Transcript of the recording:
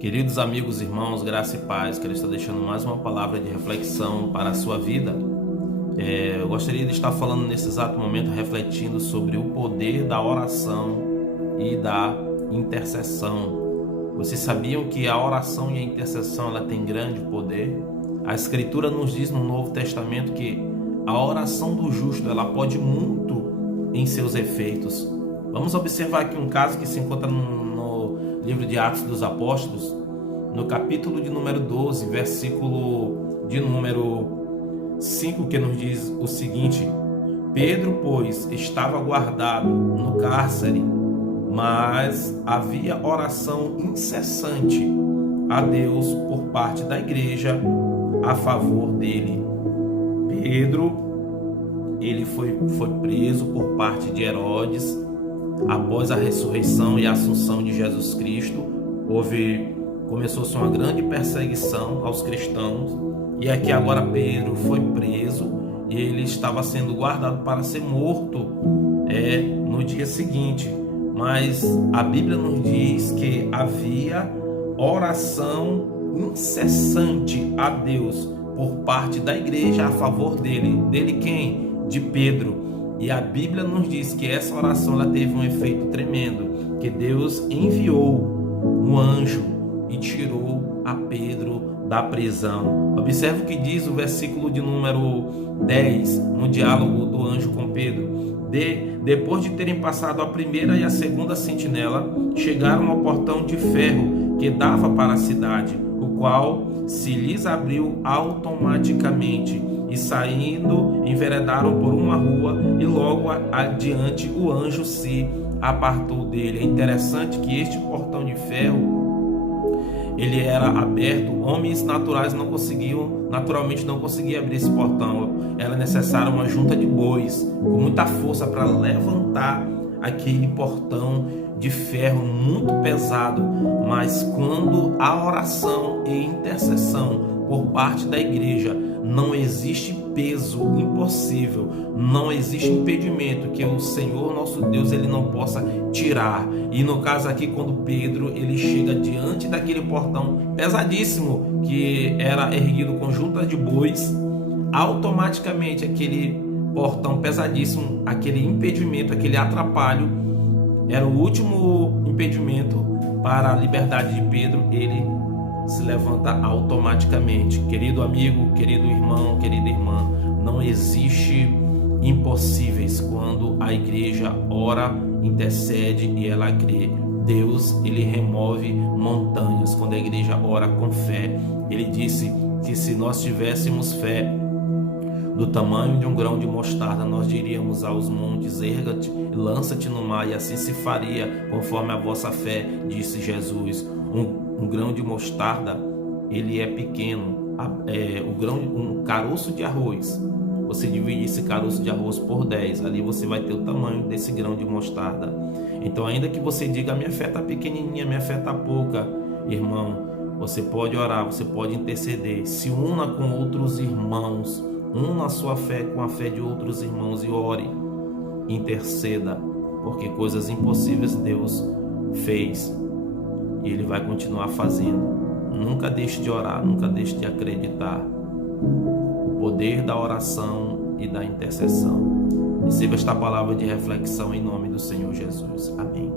Queridos amigos, irmãos, graça e paz, quero estar deixando mais uma palavra de reflexão para a sua vida. Eu gostaria de estar falando nesse exato momento, refletindo sobre o poder da oração e da intercessão. Vocês sabiam que a oração e a intercessão ela tem grande poder? A Escritura nos diz no Novo Testamento que a oração do justo ela pode muito em seus efeitos. Vamos observar aqui um caso que se encontra no livro de Atos dos Apóstolos, no capítulo de número 12, versículo de número 5, que nos diz o seguinte: Pedro, pois, estava guardado no cárcere, mas havia oração incessante a Deus por parte da igreja a favor dele. Pedro, ele foi preso por parte de Herodes. Após a ressurreição e a assunção de Jesus Cristo, começou-se uma grande perseguição aos cristãos, e aqui agora Pedro foi preso e ele estava sendo guardado para ser morto no dia seguinte. Mas a Bíblia nos diz que havia oração incessante a Deus por parte da igreja a favor dele. Dele quem? De Pedro. E a Bíblia nos diz que essa oração ela teve um efeito tremendo, que Deus enviou um anjo e tirou a Pedro da prisão. Observe o que diz o versículo de número 10, no diálogo do anjo com Pedro. Depois de terem passado a primeira e a segunda sentinela, chegaram ao portão de ferro que dava para a cidade, o qual se lhes abriu automaticamente, e saindo enveredaram por uma rua, e logo adiante o anjo se apartou dele. É interessante que este portão de ferro ele era aberto, homens naturais naturalmente não conseguiam abrir esse portão. Era necessária uma junta de bois com muita força para levantar aquele portão de ferro muito pesado. Mas quando a oração e intercessão por parte da igreja, não existe peso impossível, não existe impedimento que o Senhor nosso Deus ele não possa tirar. E no caso aqui, quando Pedro ele chega diante daquele portão pesadíssimo que era erguido com juntas de bois, automaticamente aquele portão pesadíssimo, aquele impedimento, aquele atrapalho, era o último impedimento para a liberdade de Pedro, ele se levanta automaticamente. Querido amigo, querido irmão, querida irmã, não existe impossíveis quando a igreja ora, intercede e ela crê. Deus, ele remove montanhas quando a igreja ora com fé. Ele disse que se nós tivéssemos fé do tamanho de um grão de mostarda, nós diríamos aos montes: erga-te, lança-te no mar, e assim se faria conforme a vossa fé, disse Jesus. Um grão de mostarda, ele é pequeno. Um caroço de arroz, você divide esse caroço de arroz por 10, ali você vai ter o tamanho desse grão de mostarda. Então, ainda que você diga: minha fé está pequenininha, minha fé está pouca, irmão, você pode orar, você pode interceder. Se una com outros irmãos, una a sua fé com a fé de outros irmãos e ore, interceda, porque coisas impossíveis Deus fez e Ele vai continuar fazendo. Nunca deixe de orar, nunca deixe de acreditar. O poder da oração e da intercessão. Receba esta palavra de reflexão em nome do Senhor Jesus. Amém.